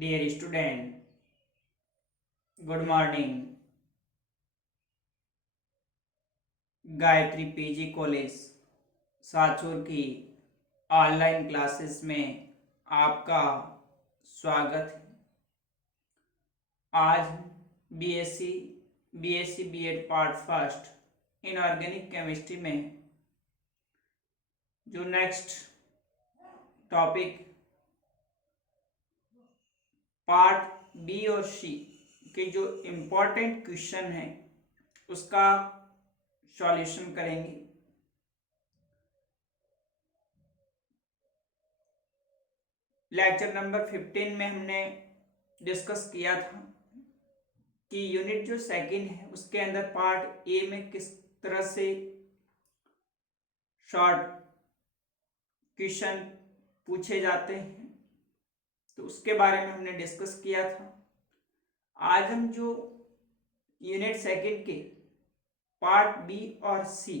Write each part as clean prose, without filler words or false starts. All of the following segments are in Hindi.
Dear student, good morning. Gayatri PG college Sanchore की ऑनलाइन क्लासेस में आपका स्वागत है। आज BSc BEd part first inorganic chemistry में जो नेक्स्ट टॉपिक पार्ट बी और सी के जो इम्पोर्टेंट क्वेश्चन है उसका सॉल्यूशन करेंगे। लेक्चर नंबर 15 में हमने डिस्कस किया था कि यूनिट जो सेकंड है उसके अंदर पार्ट ए में किस तरह से शॉर्ट क्वेश्चन पूछे जाते हैं, तो उसके बारे में हमने डिस्कस किया था। आज हम जो यूनिट सेकंड के पार्ट बी और सी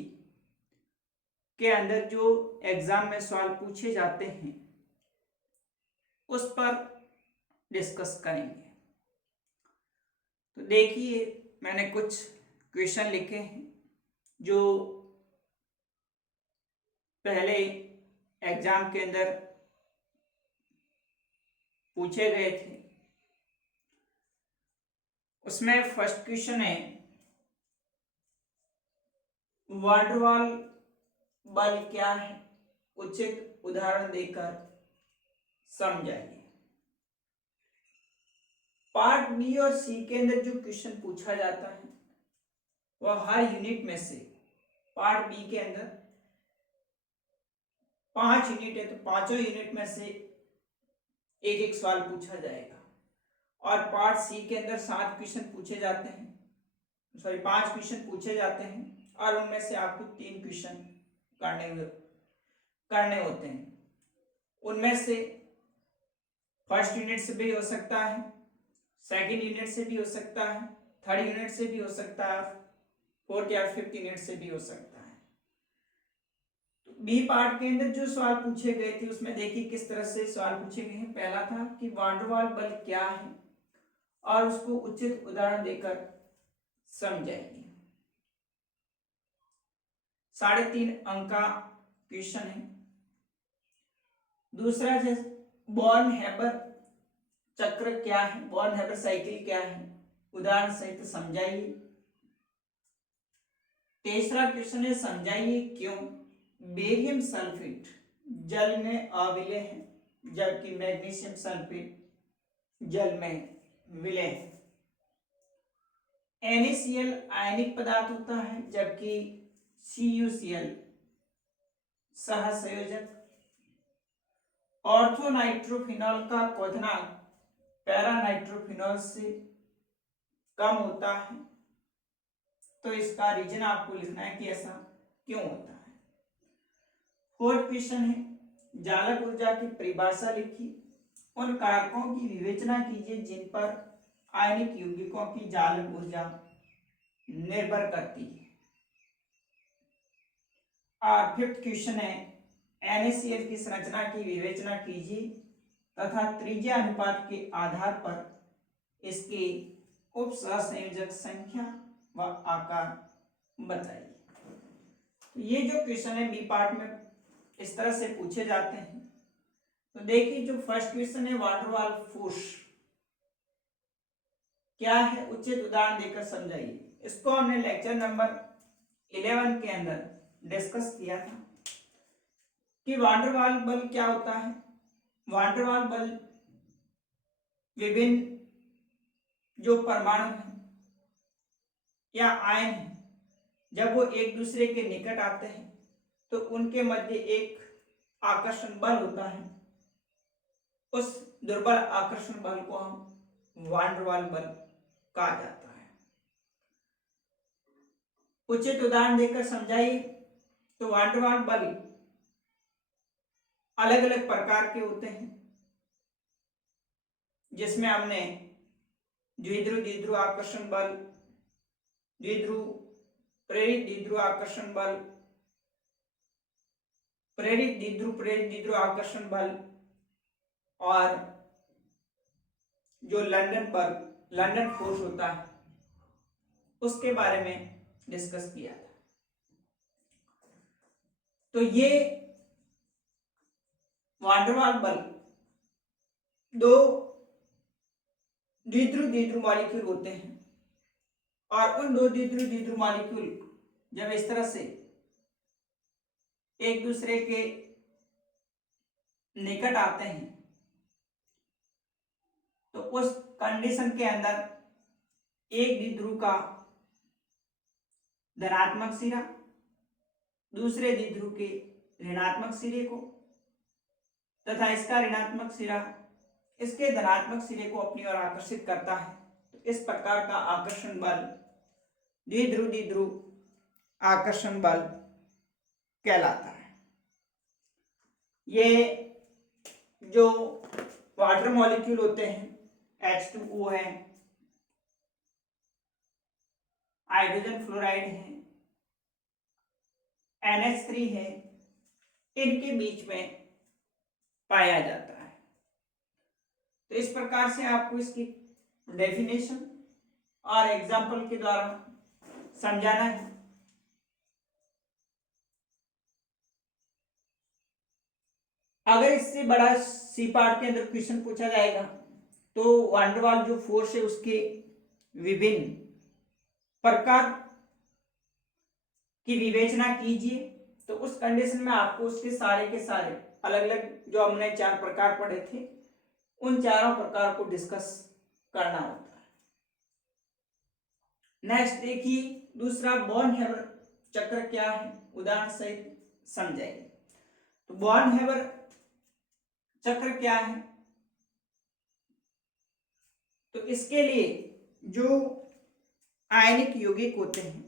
के अंदर जो एग्जाम में सवाल पूछे जाते हैं उस पर डिस्कस करेंगे। तो देखिए, मैंने कुछ क्वेश्चन लिखे हैं जो पहले एग्जाम के अंदर पूछे गए थे। उसमें फर्स्ट क्वेश्चन है, वान डेर वाल बल क्या है, उचित उदाहरण देकर समझाइए। पार्ट बी और सी के अंदर जो क्वेश्चन पूछा जाता है वह हर यूनिट में से, पार्ट बी के अंदर 5 यूनिट है तो पांचों यूनिट में से एक एक सवाल पूछा जाएगा। और पार्ट सी के अंदर 7 क्वेश्चन पूछे जाते हैं, 5 क्वेश्चन पूछे जाते हैं और उनमें से आपको 3 क्वेश्चन करने होते हैं। उनमें से फर्स्ट यूनिट से भी हो सकता है, सेकंड यूनिट से भी हो सकता है, थर्ड यूनिट से भी हो सकता है, फोर्थ या फिफ्थ यूनिट से भी हो सकता है। तो बी पार्ट के अंदर जो सवाल पूछे गए थे उसमें देखिए किस तरह से सवाल पूछे गए हैं। पहला था कि वान डेर वाल बल क्या है और उसको उचित उदाहरण देकर समझाइए। 3.5 अंक का क्वेश्चन है। दूसरा है बॉर्न हेबर चक्र क्या है, बॉर्न हेबर साइकिल क्या है, उदाहरण सहित समझाइए। तीसरा क्वेश्चन है, समझाइए क्यों बेरियम सल्फेट जल में अविलय है जबकि मैग्नीशियम सल्फेट जल में विलय है। NaCl आयनिक पदार्थ होता है जबकि CuCl सहसंयोजक। ऑर्थोनाइट्रोफिनॉल का क्वथनांक पैरानाइट्रोफिनॉल से कम होता है, तो इसका रीजन आपको लिखना है कि ऐसा क्यों होता है। फोर्थ क्वेश्चन है, जालक ऊर्जा की परिभाषा लिखी, उन कारकों की विवेचना कीजिए जिन पर आयनिक यौगिकों की जालक ऊर्जा निर्भर करती है। और फिफ्थ क्वेश्चन है, NaCl की संरचना की विवेचना कीजिए तथा त्रिज्या अनुपात के आधार पर इसके उप सहसंयोजक संख्या व आकार बताइए। तो ये जो क्वेश्चन है बी पार्ट में इस तरह से पूछे जाते हैं। तो देखिए, जो फर्स्ट क्वेश्चन है वान डेर वाल फोर्स क्या है, उचित उदाहरण देकर समझाइए। इसको हमने लेक्चर नंबर 11 के अंदर डिस्कस किया था कि वान डेर वाल बल क्या होता है। वान डेर वाल बल विभिन्न जो परमाणु हैं या आयन हैं, जब वो एक दूसरे के निकट आते हैं तो उनके मध्य एक आकर्षण बल होता है। उस दुर्बल आकर्षण बल को हम वान डेर वाल बल कहा जाता है। उचित उदाहरण देकर समझाइए। तो वान डेर वाल बल अलग अलग प्रकार के होते हैं, जिसमें हमने द्विध्रुव द्विध्रुव आकर्षण बल, द्विध्रुव प्रेरित द्विध्रुव आकर्षण बल, प्रेरित द्विध्रुव आकर्षण बल और जो लंदन फोर्स होता है उसके बारे में डिस्कस किया था। तो ये वांडरवाल बल दो द्विध्रुव मॉलिक्यूल होते हैं और उन दो द्विध्रुव मॉलिक्यूल जब इस तरह से एक दूसरे के निकट आते हैं तो उस कंडीशन के अंदर एक द्विध्रुव का धनात्मक सिरा दूसरे द्विध्रुव के ऋणात्मक सिरे को तथा इसका ऋणात्मक सिरा इसके धनात्मक सिरे को अपनी ओर आकर्षित करता है। तो इस प्रकार का आकर्षण बल द्विध्रुव आकर्षण बल कहलाता है। ये जो वाटर मॉलिक्यूल होते हैं H2O है, हाइड्रोजन फ्लोराइड है, NH3 है, इनके बीच में पाया जाता है। तो इस प्रकार से आपको इसकी डेफिनेशन और एग्जाम्पल के द्वारा समझाना है। अगर इससे बड़ा सी पार्ट के अंदर क्वेश्चन पूछा जाएगा तो वांडरवाल जो फोर्स है उसके विभिन्न प्रकार की विवेचना कीजिए। तो उस कंडीशन में आपको उसके सारे के सारे अलग अलग जो हमने 4 प्रकार पढ़े थे उन चारों प्रकार को डिस्कस करना होता है। नेक्स्ट देखिए दूसरा बॉर्न-हेबर चक्र क्या है, उदाहरण सहित समझाइए। तो बॉर्न-हेबर चक्र क्या है, तो इसके लिए जो आयनिक यौगिक होते हैं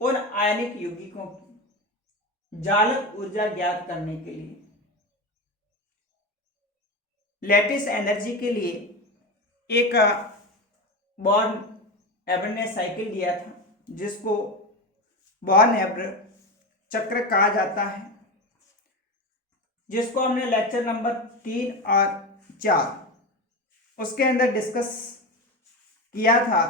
उन आयनिक यौगिकों की जालक ऊर्जा ज्ञात करने के लिए लैटिस एनर्जी के लिए एक बॉर्न-हेबर ने साइकिल दिया था जिसको बॉर्न-हेबर चक्र कहा जाता है, जिसको हमने लेक्चर नंबर 3 और 4 उसके अंदर डिस्कस किया था।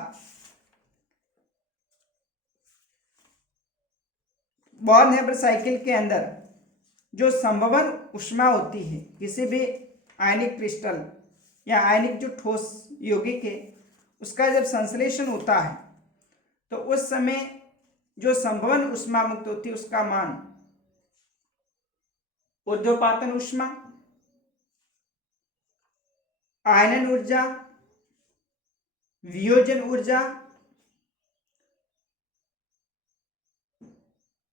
बॉर्न-हेबर साइकिल के अंदर जो संभवन ऊष्मा होती है किसी भी आयनिक क्रिस्टल या आयनिक जो ठोस यौगिक है उसका जब संश्लेषण होता है तो उस समय जो संभवन ऊष्मा मुक्त होती है उसका मान ऊर्ध्वपातन ऊष्मा, आयनन ऊर्जा, वियोजन ऊर्जा,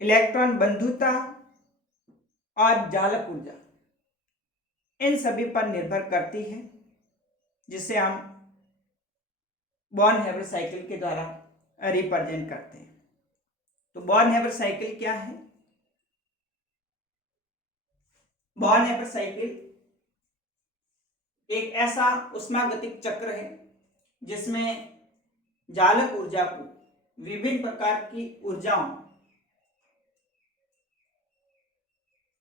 इलेक्ट्रॉन बंधुता और जालक ऊर्जा इन सभी पर निर्भर करती है, जिसे हम बॉर्न-हेबर साइकिल के द्वारा रिप्रेजेंट करते हैं। तो बॉर्न-हेबर साइकिल क्या है? बॉर्न-हेबर साइकिल एक ऐसा उष्मागतिक चक्र है जिसमें जालक ऊर्जा को विभिन्न प्रकार की ऊर्जाओं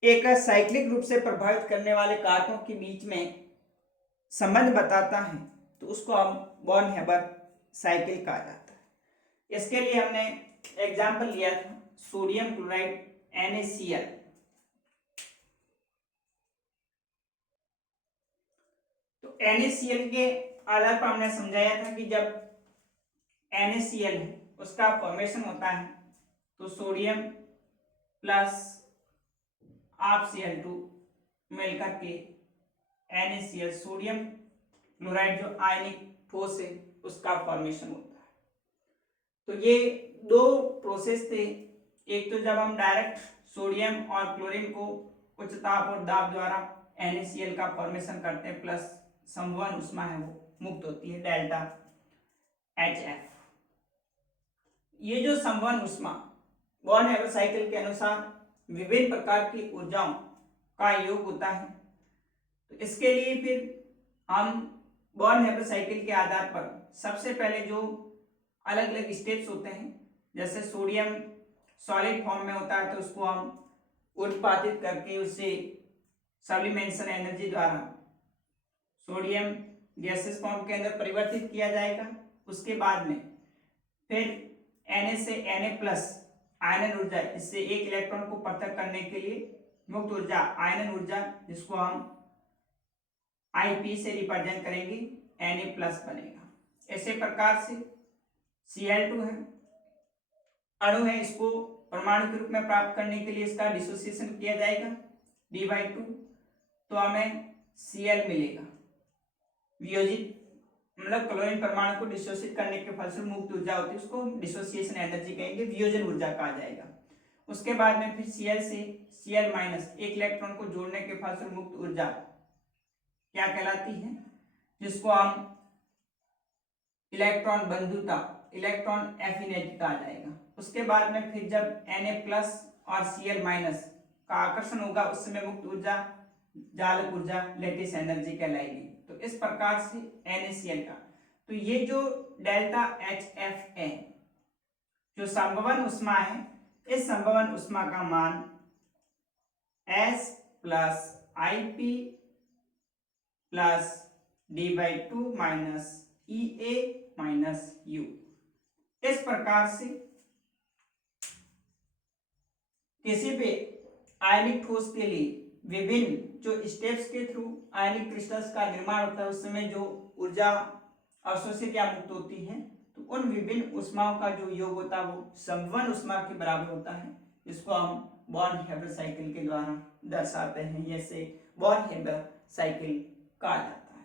एक साइक्लिक रूप से प्रभावित करने वाले कारकों के बीच में संबंध बताता है, तो उसको हम बॉर्न-हेबर साइकिल कहा जाता है। इसके लिए हमने एग्जाम्पल लिया था सोडियम क्लोराइड NaCl। तो NaCl के आधार पर हमने समझाया था कि जब NaCl उसका फॉर्मेशन होता है तो सोडियम प्लस आप Cl2 मिलकर के NaCl सोडियम क्लोराइड जो आयनिक ठोस है उसका फॉर्मेशन होता है। तो ये दो प्रोसेस थे, एक तो जब हम डायरेक्ट सोडियम और क्लोरीन को उच्च ताप और दाब द्वारा NaCl का फॉर्मेशन करते हैं प्लस संवहन ऊष्मा है वो मुक्त होती है डेल्टा HF। ये जो संवहन ऊष्मा बॉर्न-हेबर साइकिल के अनुसार विभिन्न प्रकार की ऊर्जाओं का योग होता है। तो इसके लिए फिर हम बॉर्न-हेबर साइकिल के आधार पर सबसे पहले जो अलग अलग स्टेप्स होते हैं, जैसे सोडियम सॉलिड फॉर्म में होता है तो उसको हम उत्पादित करके उससे सब्लिमेशन एनर्जी द्वारा सोडियम गैसेस फॉर्म के अंदर परिवर्तित किया जाएगा। उसके बाद में फिर Na से Na प्लस आयनन ऊर्जा, इससे एक इलेक्ट्रॉन को पृथक करने के लिए मुक्त ऊर्जा आयनन ऊर्जा, जिसको हम Ip से रिप्रेजेंट करेंगे, Na प्लस बनेगा। ऐसे प्रकार से Cl2 है, अणु है, इसको परमाणु के रूप में प्राप्त करने के लिए इसका डिसोसिएशन किया जाएगा D/2, तो हमें Cl मिलेगा। वियोजित मतलब क्लोरीन परमाणु को डिसोसिएट करने के फलस्वरूप मुक्त ऊर्जा होती है, उसको डिसोसिएशन एनर्जी कहेंगे, वियोजन ऊर्जा कहा जाएगा। उसके बाद में फिर Cl से Cl माइनस एक इलेक्ट्रॉन को जोड़ने के फलस्वरूप मुक्त ऊर्जा क्या कहलाती है, जिसको हम इलेक्ट्रॉन बंधुता, इलेक्ट्रॉन एफिनिटी कहा जाएगा। उसके बाद में फिर जब Na प्लस और Cl माइनस का आकर्षण होगा, उस समय मुक्त ऊर्जा जालक ऊर्जा, लैटिस एनर्जी कहलाएगी। तो इस प्रकार से NaCl का, तो ये जो डेल्टा HF है, जो संभवन उष्मा है, इस संभवन उष्मा का मान S plus Ip plus D/2 minus Ea minus U। इस प्रकार से किसी भी आयनिक ठोस के लिए विभिन्न जो स्टेप्स के थ्रू आयनिक क्रिस्टल्स का निर्माण होता है, उस समय जो ऊर्जा अवशोषित या मुक्त होती है, तो उन विभिन्न उष्माओं का जो योग होता है वो संवहन उष्मा के बराबर होता है, जिसको हम बॉर्न-हेबर साइकिल के द्वारा दर्शाते हैं। जैसे बॉर्न-हेबर साइकिल कहा जाता है।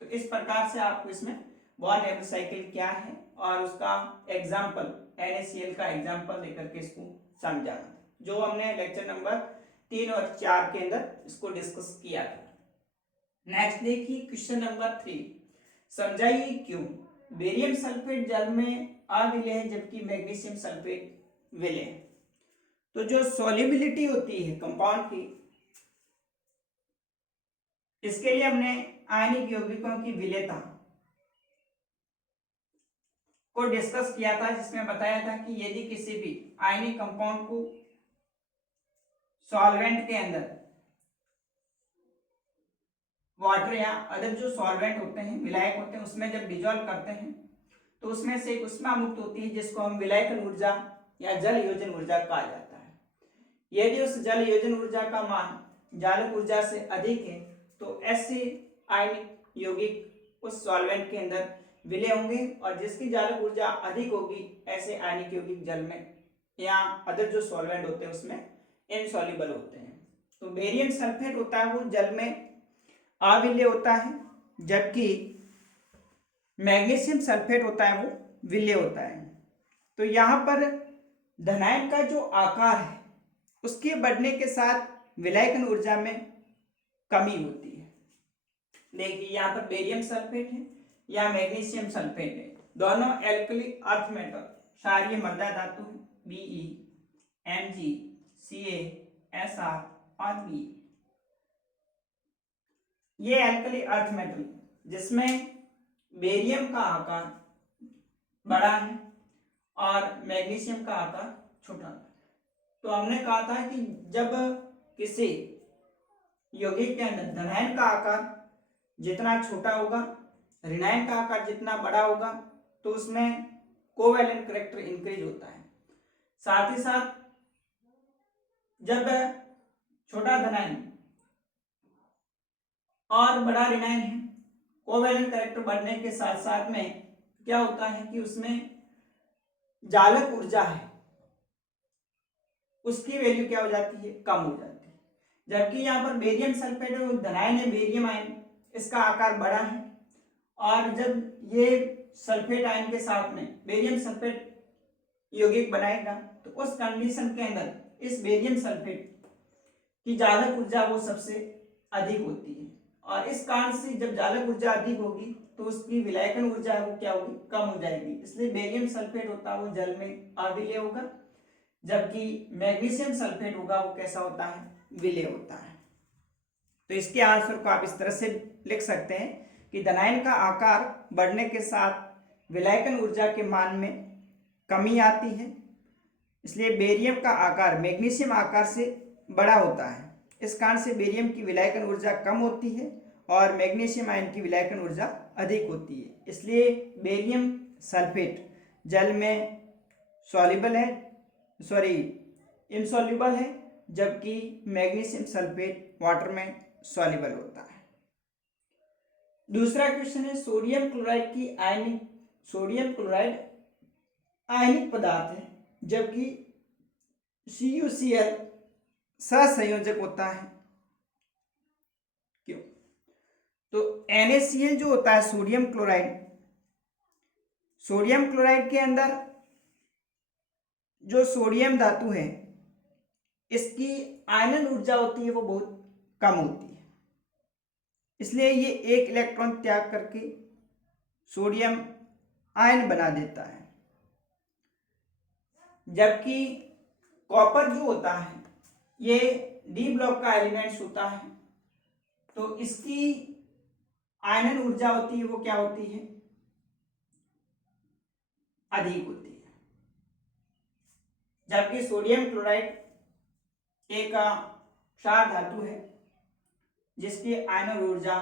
तो इस प्रकार से आपको इसमें बॉर्न-हेबर साइकिल क्या है और उसका एग्जाम्पल NaCl का एग्जाम्पल देकर के इसको समझाना, जो हमने लेक्चर नंबर 3 और 4 के अंदर इसको डिस्कस किया था। नेक्स्ट देखिए क्वेश्चन नंबर 3, समझाइए क्यों बेरियम सल्फेट जल में अविलेय है जबकि मैग्नीशियम सल्फेट विलेय है। तो जो सॉल्युबिलिटी होती है कंपाउंड की, इसके लिए हमने आयनिक यौगिकों की विलेयता को डिस्कस किया था, जिसमें बताया था कि यदि किसी भी आयनिक कंपाउंड को सॉल्वेंट के अंदर वाटर या अदर जो सॉल्वेंट होते हैं, विलायक होते हैं, उसमें जब डिजोल्व करते हैं तो उसमें से एक उष्मा मुक्त होती है, जिसको हम विलायकन ऊर्जा या जल योजन ऊर्जा कहा जाता है। यदि उस जल योजन ऊर्जा का मान जालक ऊर्जा से अधिक है तो ऐसे आयनिक यौगिक उस सॉल्वेंट के अंदर विलय होंगे, और जिसकी जालक ऊर्जा अधिक होगी ऐसे आयनिक यौगिक जल में या अदर जो सॉल्वेंट होते हैं उसमें इनसॉल्युबल होते हैं। तो बेरियम सल्फेट होता है वो जल में अविलेय होता है, जबकि मैग्नीशियम सल्फेट होता है वो विलेय होता है। तो यहाँ पर धनायन का जो आकार है उसके बढ़ने के साथ विलायकन ऊर्जा में कमी होती है। देखिए यहाँ पर बेरियम सल्फेट है या मैग्नीशियम सल्फेट है, दोनों एल्कली अर्थ मेटल क्षारीय मृदा धातु है, Be, Mg, Ca, Sr और Be। ये एल्कली अर्थ मेटल जिसमें बेरियम का आकार बड़ा है और मैग्नीशियम का आकार छोटा है। तो हमने कहा था कि जब किसी यौगिक के अंदर धनायन का आकार जितना छोटा होगा, ऋणायन का आकार जितना बड़ा होगा, तो उसमें कोवैलेंट करैक्टर इंक्रीज होता है। साथ ही साथ जब छोटा धनायन और बड़ा ऋणायन है, कोवैलेंट करैक्टर बढ़ने के साथ साथ में क्या होता है कि उसमें जालक ऊर्जा है उसकी वैल्यू क्या हो जाती है, कम हो जाती है। जबकि यहाँ पर बेरियम सल्फेट है वो धनायन है, बेरियम आयन, इसका आकार बड़ा है, और जब ये सल्फेट आयन के साथ में बेरियम सल्फेट यौगिक बनाएगा तो उस कंडीशन के अंदर इस बेरियम सल्फेट की जालक ऊर्जा वो सबसे अधिक होती है, और इस कारण से जब जालक ऊर्जा अधिक होगी तो उसकी विलायकन ऊर्जा वो क्या होगी, कम हो जाएगी। इसलिए बेरियम सल्फेट होता है वो जल में अविलेय होगा, जबकि मैग्नीशियम सल्फेट होगा वो कैसा होता है, विलेय होता है। तो इसके आंसर को आप इस तरह से लिख सकते हैं कि धनायन का आकार बढ़ने के साथ विलायकन ऊर्जा के मान में कमी आती है, इसलिए बेरियम का आकार मैग्नीशियम आकार से बड़ा होता है। इस कारण से बेरियम की विलायकन ऊर्जा कम होती है और मैग्नीशियम आयन की विलायकन ऊर्जा अधिक होती है, इसलिए बेरियम सल्फेट जल में सॉल्युबल है, सॉरी इनसॉल्युबल है, जबकि मैग्नीशियम सल्फेट वाटर में सॉल्युबल होता है। दूसरा क्वेश्चन है सोडियम क्लोराइड की आयनिक, सोडियम क्लोराइड आयनिक पदार्थ है, जबकि CuCl सहसंयोजक होता है, क्यों? तो NaCl जो होता है सोडियम क्लोराइड, सोडियम क्लोराइड के अंदर जो सोडियम धातु है इसकी आयनन ऊर्जा होती है वो बहुत कम होती है, इसलिए ये एक इलेक्ट्रॉन त्याग करके सोडियम आयन बना देता है। जबकि कॉपर जो होता है ये डी ब्लॉक का एलिमेंट्स होता है, तो इसकी आयनन ऊर्जा होती है वो क्या होती है, अधिक होती है। जबकि सोडियम क्लोराइड एक क्षार धातु है जिसकी आयनन ऊर्जा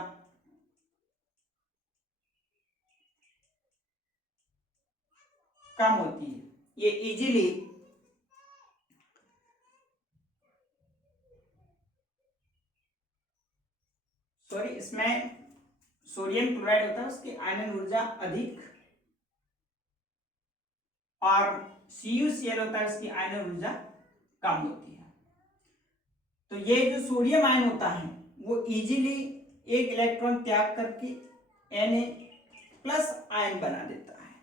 कम होती है, ये इजीली इसमें सोडियम क्लोराइड होता है उसकी आयनन ऊर्जा अधिक, और CuCl होता है उसकी आयनन ऊर्जा कम होती है। तो ये जो सोडियम आयन होता है वो इजीली एक इलेक्ट्रॉन त्याग करके Na+ आयन बना देता है।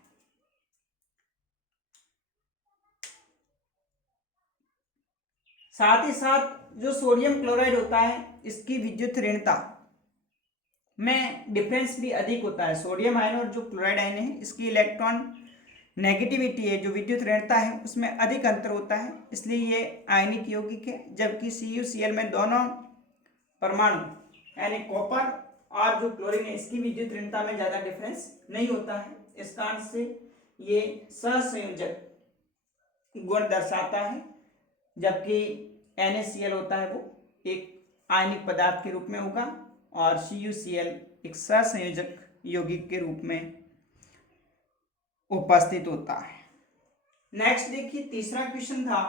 साथ ही साथ जो सोडियम क्लोराइड होता है इसकी विद्युत ऋणता में डिफरेंस भी अधिक होता है। सोडियम आयन और जो क्लोराइड आयन है इसकी इलेक्ट्रॉन नेगेटिविटी है, जो विद्युत ऋणता है उसमें अधिक अंतर होता है, इसलिए ये आयनिक यौगिक है। जबकि CuCl में दोनों परमाणु यानी कॉपर और जो क्लोरीन है इसकी विद्युत ऋणता में ज्यादा डिफरेंस नहीं होता है, इस कारण से ये सहसंयोजक गुण दर्शाता है। जबकि NaCl होता है वो एक आयनिक पदार्थ के रूप में होगा और CuCl एक सहसंयोजक यौगिक के रूप में उपस्थित होता है। नेक्स्ट देखिए तीसरा क्वेश्चन था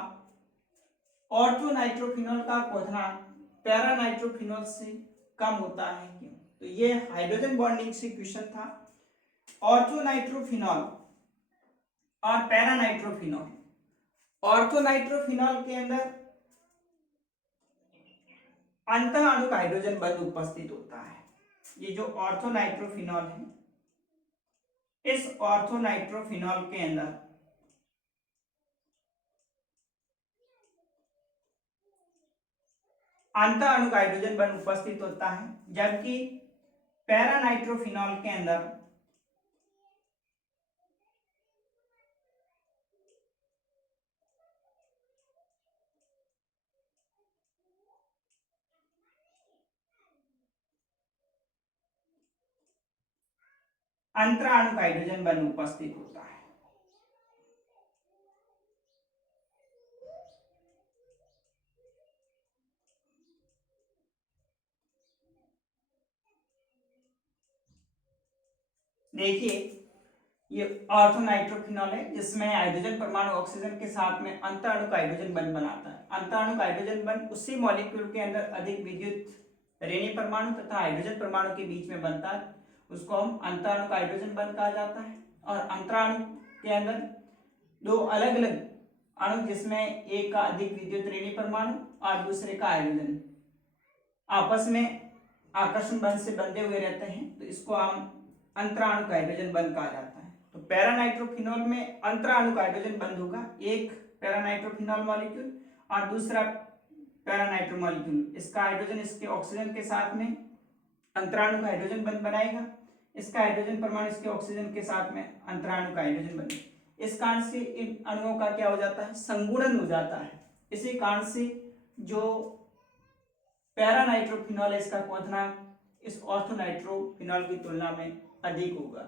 ऑर्थो नाइट्रोफिनॉल का क्वथनांक पैरा नाइट्रोफिनॉल से कम होता है क्यों? तो ये हाइड्रोजन बॉन्डिंग से क्वेश्चन था। ऑर्थो नाइट्रोफिनॉल और पैरा नाइट्रोफिनॉल, ऑर्थो नाइट्रोफिनॉल के अंदर अंतः अणुक हाइड्रोजन बंध उपस्थित होता है। ये जो ऑर्थो नाइट्रोफिनॉल है इस ऑर्थो नाइट्रोफिनॉल के अंदर अंतः अणुक हाइड्रोजन बंध उपस्थित होता है, जबकि पैरा नाइट्रोफिनॉल के अंदर अंतराणुक हाइड्रोजन बंध उपस्थित होता है। देखिए ये ऑर्थो नाइट्रोफिनॉल है जिसमें हाइड्रोजन परमाणु ऑक्सीजन के साथ में अंतराणुक हाइड्रोजन बंध बनाता है। अंतराणुक हाइड्रोजन बंध उसी मॉलिक्यूल के अंदर अधिक विद्युत ऋणी परमाणु तथा हाइड्रोजन परमाणु के बीच में बनता है, उसको हम अंतराणुक हाइड्रोजन बंध कहा जाता है। और अंतराणु के अंदर दो अलग अलग अणु जिसमें एक का अधिक विद्युत ऋणी परमाणु और दूसरे का हाइड्रोजन आपस में आकर्षण बंध से बंधे हुए रहते हैं, तो इसको हम अंतराणुक हाइड्रोजन बंध कहा जाता है। तो पैरानाइट्रोफिनॉल में अंतराणुक हाइड्रोजन बंध होगा, एक पैरानाइट्रोफिनॉल मॉलिक्यूल और दूसरा पैरानाइट्रो मॉलिक्यूल, इसका हाइड्रोजन इसके ऑक्सीजन के साथ में अंतराणुक हाइड्रोजन बंध बनाएगा, इसका हाइड्रोजन परमाणु इसके ऑक्सीजन के साथ में अंतराणुक हाइड्रोजन बंध। इस कारण से इन अणुओं का क्या हो जाता है, संगुणन हो जाता है। इसी कारण से जो पैरानाइट्रोफिनॉल है इसका क्वथनांक इस ऑर्थोनाइट्रोफिनॉल की तुलना में अधिक होगा।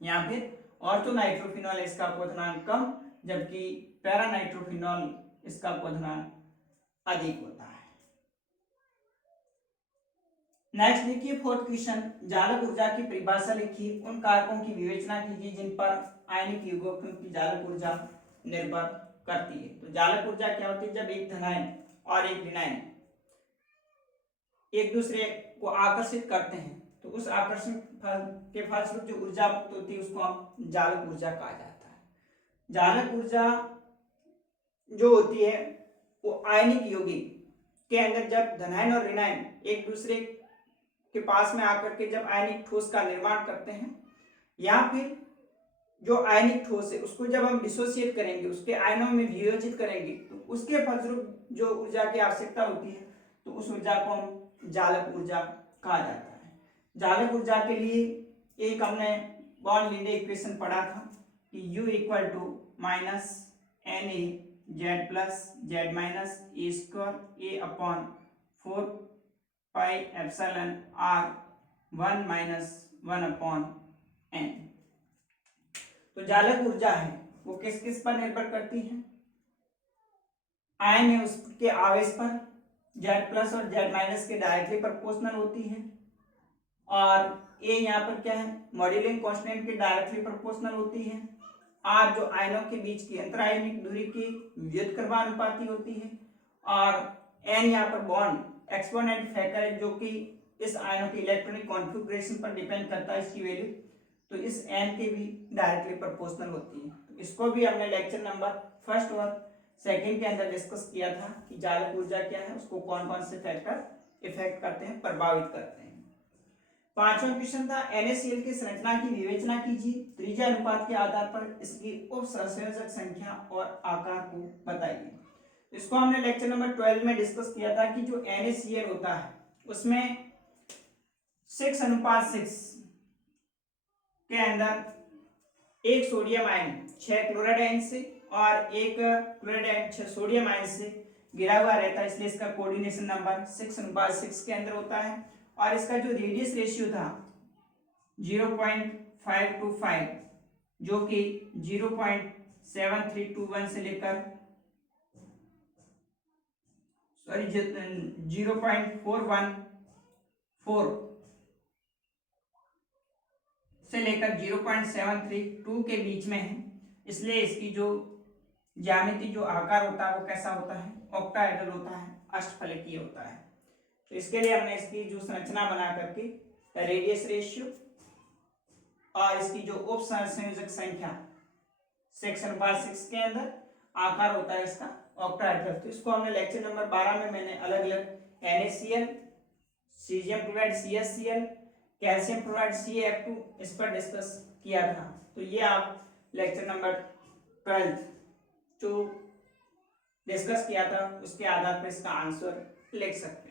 यहाँ पे ऑर्थोनाइट्रोफिनॉल इसका क्वथनांक कम, जबकि पैरानाइट्रोफिनॉल इसका क्वथनांक अधिक होता है। नेक्स्ट देखिए फोर्थ क्वेश्चन, जालक ऊर्जा की परिभाषा लिखिए, उन कारकों की विवेचना कीजिए जिन पर आयनिक युग्मकों की जालक ऊर्जा निर्भर करती है। तो जालक ऊर्जा क्या होती है? जब एक धनायन और एक ऋणायन एक दूसरे को आकर्षित करते हैं तो उस आकर्षण के फलस्वरूप जो ऊर्जा मुक्त होती है उसको हम जालक ऊर्जा कहा जाता है। जालक ऊर्जा जो होती है वो आयनिक यौगिक के अंदर जब धनायन और ऋणायन एक दूसरे के पास में आकर के जब आयनिक ठोस का निर्माण करते हैं या फिर जो आयनिक ठोस है उसको जब हम डिसोसिएट करेंगे, उसके आयनों में वियोजित करेंगे तो उसके फलस्वरूप जो ऊर्जा की आवश्यकता होती है तो उस ऊर्जा को हम जालक ऊर्जा कहा जाता है। जालक ऊर्जा के लिए एक हमने बॉर्न लिंडे इक्वेशन पढ़ा था कि U equal to minus N A Z plus Z minus A square A upon 4 pi epsilon R 1 minus 1 upon N. तो जालक ऊर्जा है वो किस किस पर निर्भर करती है? आयन है उसके आवेश पर, जेड प्लस और जेड माइनस के डायरेक्टली प्रोपोर्शनल होती है, और ए यहाँ पर क्या है? मॉड्यूलिंग कांस्टेंट के डायरेक्टली प्रोपोर्शनल होती है। आर जो आयनों के बीच की अंतरायनिक दूरी की व्युत्क्रमानुपाती होती है, और एन यहाँ पर बॉन्ड एक्सपोनेंट फैक्टर है जो कि इस आयनों के इलेक्ट्रॉनिक कॉन्फ़िगरेशन पर डिपेंड करता है इसकी वैल्यू, तो इस एन के भी डायरेक्टली प्रोपोर्शनल होती है। तो इसको भी हमने लेक्चर नंबर फर्स्ट और सेकंड के अंदर डिस्कस किया था कि जालक ऊर्जा क्या है, उसको कौन कौन से फैक्टर इफेक्ट करते हैं, प्रभावित करते हैं। पांचवा क्वेश्चन था NaCl की संरचना की विवेचना कीजिए, त्रिज्या अनुपात के आधार पर इसकी उपसंयोजक संख्या और आकार को बताइए। इसको हमने लेक्चर नंबर 12 में डिस्कस किया था कि जो NaCl होता है उसमें 6:6 के अंदर एक सोडियम आयन 6 क्लोराइड आयन से और एक क्लोराइड आयन 6 सोडियम आयन से घिरा हुआ रहता है, इसलिए इसका कोऑर्डिनेशन नंबर 6:6 के अंदर होता है। और इसका जो रेडियस रेशियो था 0.525 जो कि 0.7321 से लेकर 0.414 से लेकर 0.732 के बीच में है, इसलिए इसकी जो ज्यामिति जो आकार होता है वो कैसा होता है? ऑक्टाहेड्रल होता है, अष्टफलकीय होता है। तो इसके लिए हमने इसकी जो संरचना बना करके रेडियस रेशियो और इसकी जो उपसंयोजक संख्या 6/6 के अंदर आकार होता है इसका ऑक्टाहेड्रल। तो इसको हमने लेक्चर नंबर 12 में मैंने अलग अलग NaCl, caesium chloride CaCl, calcium chloride CaF2 इस पर डिस्कस किया था। तो ये आप लेक्चर नंबर 12 जो डिस्कस किया था उसके आधार पर इसका आंसर लिख सकते हैं।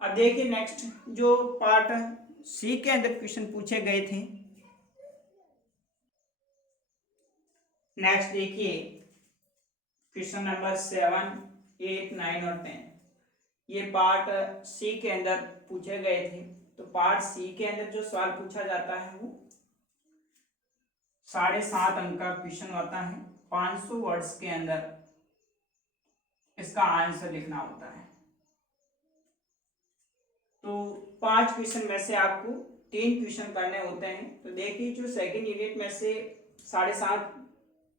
अब देखिए नेक्स्ट जो पार्ट सी के अंदर क्वेश्चन पूछे गए थे। नेक्स्ट देखिए क्वेश्चन नंबर 7, 8, 9 और 10 ये पार्ट सी के अंदर पूछे गए थे। तो पार्ट सी के अंदर जो सवाल पूछा जाता है वो 7.5 अंक का क्वेश्चन होता है, 500 वर्ड्स के अंदर इसका आंसर लिखना होता है। तो 5 क्वेश्चन में से आपको 3 क्वेश्चन करने होते हैं। तो देखिए जो सेकंड यूनिट में से 7.5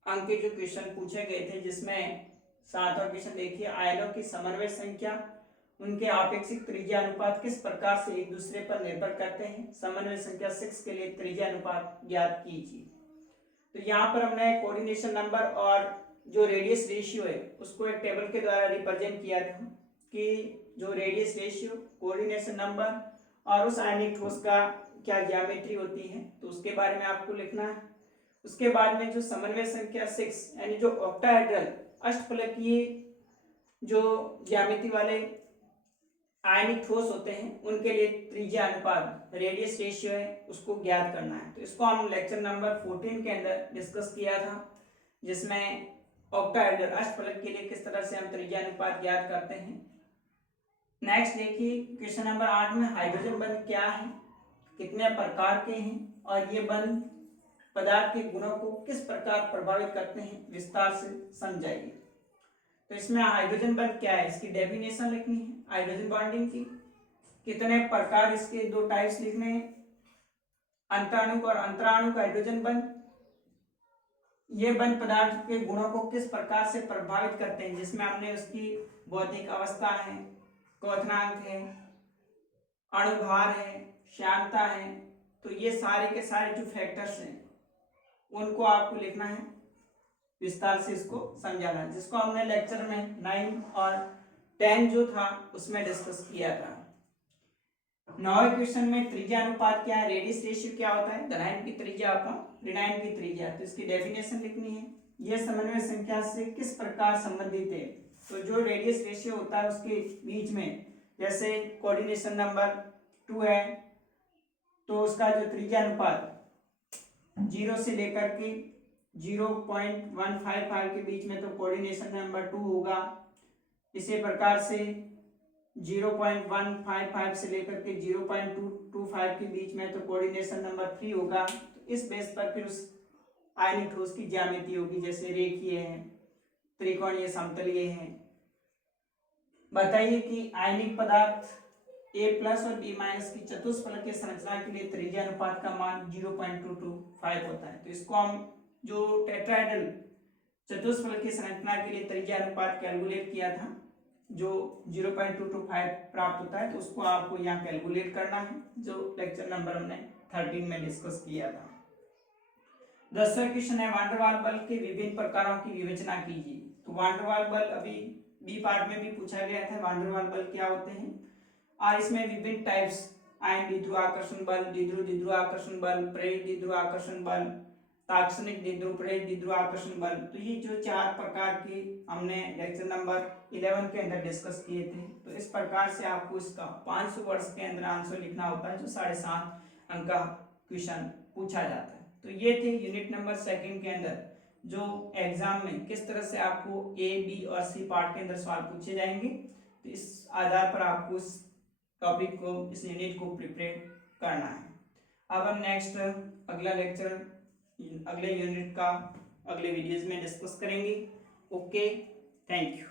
अंक के जो क्वेश्चन पूछे गए थे जिसमें 7वां क्वेश्चन देखिए, आयनों की समन्वय संख्या उनके आपेक्षिक त्रिज्या अनुपात किस प्रकार से एक दूसरे पर निर्भर करते हैं, समन्वय संख्या 6 के लिए त्रिज्या अनुपात ज्ञात कीजिए। तो यहाँ पर हमने कोऑर्डिनेशन नंबर और जो रेडियस रेशियो है उसको एक टेबल के द्वारा रिप्रेजेंट किया था कि जो रेडियस रेशियो, कोऑर्डिनेशन नंबर और उस आयनिक ठोस का क्या ज्यामिति होती है तो उसके बारे में आपको लिखना है। उसके बाद में जो समन्वय संख्या 6 यानी जो ऑक्टाहेड्रल अष्टफलकीय जो ज्यामिति वाले आयनिक ठोस होते हैं उनके लिए त्रिज्या अनुपात रेडियस रेशियो है उसको ज्ञात करना है। तो इसको हम लेक्चर नंबर 14 के अंदर डिस्कस किया था जिसमें ऑक्टाहेड्रल अष्टफलक के लिए किस तरह से हम त्रिज्या अनुपात ज्ञात करते हैं। नेक्स्ट देखिए क्वेश्चन नंबर 8 में हाइड्रोजन बंध क्या है, कितने प्रकार के हैं और ये बंध पदार्थ के गुणों को किस प्रकार प्रभावित करते हैं, विस्तार से समझाइए। तो इसमें हाइड्रोजन बंध क्या है इसकी डेफिनेशन लिखनी है हाइड्रोजन बॉन्डिंग की। कितने प्रकार, इसके 2 टाइप्स लिखने हैं, अंतराणुक और अंतराणुक हाइड्रोजन बंध। ये बंध पदार्थ के गुणों को किस प्रकार से प्रभावित करते हैं, जिसमें हमने उसकी भौतिक अवस्था है, क्वथनांक है, अणुभार है, श्यानता है। तो ये सारे के सारे जो फैक्टर्स हैं उनको आपको लिखना है, विस्तार से इसको समझाना है, जिसको हमने लेक्चर में 9 और 10 जो था उसमें डिस्कस किया था। 9वें क्वेश्चन में त्रिज्या अनुपात क्या है, रेडियस रेशियो क्या होता है, धनायन की त्रिज्या अपॉन ऋणायन की त्रिज्या। तो इसकी डेफिनेशन लिखनी है। यह समन्वय संख्या से किस प्रकार संबंधित है। तो जो रेडियस रेशियो होता है उसके बीच में, जैसे कोऑर्डिनेशन नंबर 2 है तो उसका जो त्रिज्या अनुपात 0 से लेकर के 0.155 के बीच में तो कोऑर्डिनेशन नंबर 2 होगा। इसी प्रकार से 0.155 से लेकर के 0.225 के बीच में तो कोऑर्डिनेशन नंबर 3 होगा। तो इस बेस पर फिर उस आयनिक ठोस की ज्यामिति होगी, जैसे रेखीय है, त्रिकोणीय, समतलीय है। बताइए कि आयनिक पदार्थ A+ और B- की चतुष्फलकीय संरचना के लिए त्रिज्या अनुपात का मान 0.225 होता है। तो इसको हम जो टेट्राहेड्रल चतुष्फलकीय संरचना के लिए त्रिज्या अनुपात कैलकुलेट किया था, जो 0.225 प्राप्त होता है, तो उसको आपको यहाँ कैलकुलेट करना है, जो लेक्चर नंबर हमने 13 में डिस्कस किया था। 10वां क्वेश्चन है, वान डेर वाल बल के विभिन्न प्रकारों की विवेचना कीजिए। तो वान डेर वाल बल अभी बी पार्ट में भी पूछा गया था, वान डेर वाल बल क्या होते हैं, और इसमें विभिन्न टाइप्स, आयन द्विध्रुव आकर्षण बल, द्विध्रुव आकर्षण बल, प्रेरित द्विध्रुव आकर्षण बल, तात्क्षणिक द्विध्रुव प्रेरित द्विध्रुव आकर्षण बल। तो ये जो 4 प्रकार के हमने लेक्चर नंबर 11 के अंदर डिस्कस किए थे। तो इस प्रकार से आपको इसका 500 वर्ष के अंदर आंसर लिखना होता है, जो 7.5 अंक का क्वेश्चन पूछा जाता है। तो ये थे यूनिट नंबर 2 के अंदर जो एग्जाम में किस तरह से आपको A, B और C पार्ट के अंदर सवाल पूछे जाएंगे। तो इस आधार पर आपको इस टॉपिक को, इस यूनिट को प्रिपेयर करना है। अब हम नेक्स्ट अगला लेक्चर अगले यूनिट का अगले वीडियोज में डिस्कस करेंगे। Okay, thank you.